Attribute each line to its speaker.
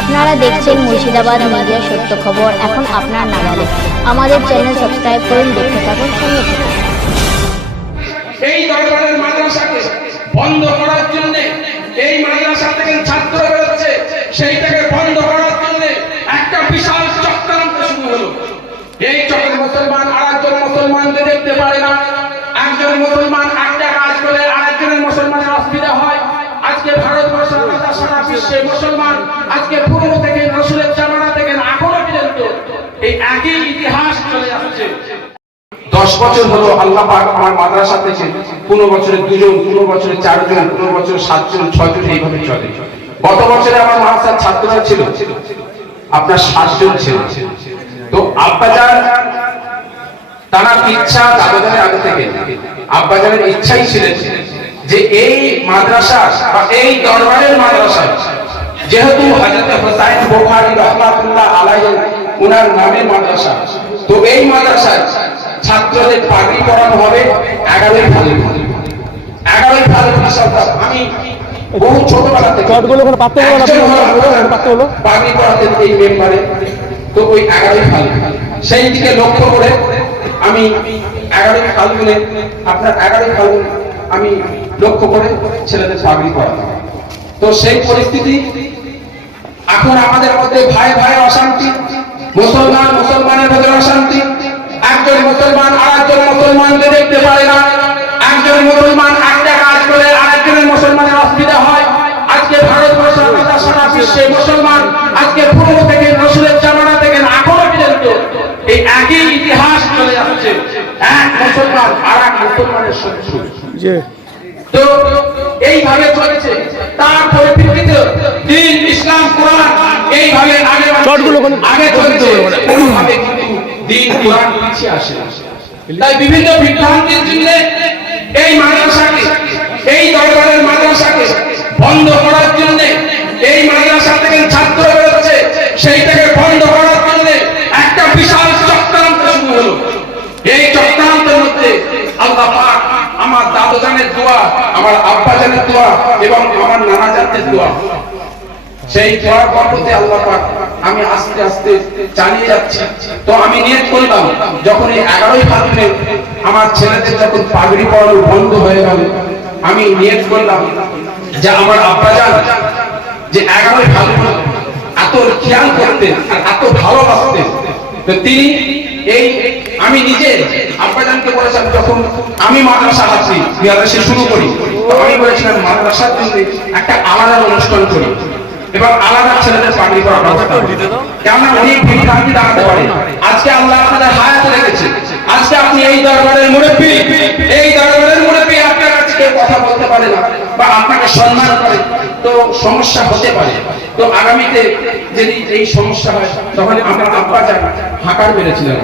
Speaker 1: আপনারা দেখছেন মুর্শিদাবাদ মিডিয়া সত্য খবর। এখন আপনার নাগালে। আমাদের চ্যানেল সাবস্ক্রাইব করুন, দেখতে থাকুন, সঙ্গে
Speaker 2: এই মাদ্রাসাকে বন্ধ করার জন্য, এই মাদ্রাসা থেকে ছাত্র বেরোচ্ছে, সেইটাকে বন্ধ করার জন্য একটা বিশাল চক্রান্ত শুরু হলো। এই মুসলমান আর মুসলমানকে দেখতে পারে না। একজন মুসলমান একটা কাজ করে আরেকজনের মুসলমানের অসুবিধা হয়। আজকে ভারতবর্ষ তথা সারা বিশ্বে মুসলমান দশ বছর হলো আল্লাহ পাক আমার মাদ্রাসা থেকে পনেরো বছরে দুজন, পনেরো বছরে চারজন, পনেরো বছরে সাতজন, ছয়জন এইভাবে চলে। গত বছরে আমার মাদ্রাসার ছাত্ররা ছিল, আপনার সাতজন ছিল। তো আব্বাজার তারা ইচ্ছা দাদাজানের আগে থেকে, আব্বাজানের ইচ্ছাই ছিলেন যে এই মাদ্রাসা বা এই দরবারের মাদ্রাসা, যেহেতু হযরত হুসাইন বুখারী রাহমাতুল্লাহ আলাইহি, উনার নামে মাদ্রাসা, তো এই মাদ্রাসায় ছাত্রদের পাগড়ি পড়ানো হবে এগারোই ফাল্গুন এগারোই ফাল্গুন ইনশাআল্লাহ আমি বহু ছোটবেলা থেকে
Speaker 3: চটগুলো ওখানে পাততে
Speaker 2: হলো
Speaker 3: পাততে বলো।
Speaker 2: পাগড়ি পড়াতেন এই মেম্বারে তো ওই এগারোই ফাল্গুন সেই দিকে লক্ষ্য করে আমি এগারোই ফাল্গুনে আপনার এগারোই ফাল্গুন আমি লক্ষ্য করে ছেলেদের পাগড়ি পড়াতাম তো সেই পরিস্থিতি এখন আমাদের মধ্যে ভাই ভাই অশান্তি মুসলমান মুসলমানের মধ্যে অশান্তি মুসলমান আর একজন মুসলমানকে দেখতে পারে না। একজন মুসলমান একটা কাজ করে আরেকজনের মুসলমানের অসুবিধা হয়। আজকে ভারতবর্ষ সারা বিশ্বে মুসলমান আজকে পূর্ব থেকে রসুলের জামানা থেকে এখনও পর্যন্ত এই একই ইতিহাস চলে যাচ্ছে এক মুসলমান আর এক মুসলমানের শত্রু তো এইভাবে চলেছে। তার পরিপ্রেক্ষিতে দিন ইসলাম কোরআন এইভাবে আগে আগে চলেছে। দিন কোরআন পিছিয়ে আসে। তাই বিভিন্ন বিভ্রান্তির জন্য এই মাদ্রাসাকে, এই দরবারের মাদ্রাসাকে বন্ধ করার জন্য, এই মাদ্রাসা থেকে ছাত্র বেরোচ্ছে, সেইটাকে বন্ধ করার জন্য একটা বিশাল চক্রান্ত শুরু হলো। এই চক্রান্তের মধ্যে আল্লাহ পাক আমার দাদু জানের দোয়া, আমার আব্বা জানের দোয়া এবং আমার নানা জানের দোয়া সেই দোয়ার বরকতে আল্লাহ আমি আস্তে আস্তে চালিয়ে যাচ্ছি। তো আমি নিয়ত করলাম, যখন এই এগারোই ফাল্গুনে আমার ছেলেদের যখন পাগড়ি পড়ানো বন্ধ হয়ে গেল, আমি নিয়ত করলাম যে আমার আব্বা জান যে এগারোই ফাল্গুন এত খেয়াল করতেন আর এত ভালোবাসতেন, তো তিনি এই আমি নিজে আব্বাজানকে বলেছিলাম, যখন আমি মাদ্রাসা আছি মাদ্রাসা শুরু করি। তো আমি বলেছিলাম, মাদ্রাসার জন্য একটা আলাদা অনুষ্ঠান করি। এবং আলাদা ছেলেদের করার ব্যবস্থা কেননা উনি বিভ্রান্তি দাঁড়াতে পারে আজকে আল্লাহ আপনাদের হায়াত রেখেছে। আজকে আপনি এই দরবারের মুরব্বী। এই দরবারের মুরব্বী আপনার কেউ কথা বলতে পারে না বা আপনাকে সম্মান করে। তো সমস্যা হতে পারে। তো আগামীতে যদি এই সমস্যা হয় তখন আমরা আব্বা যান হাঁকার বেড়েছিলেন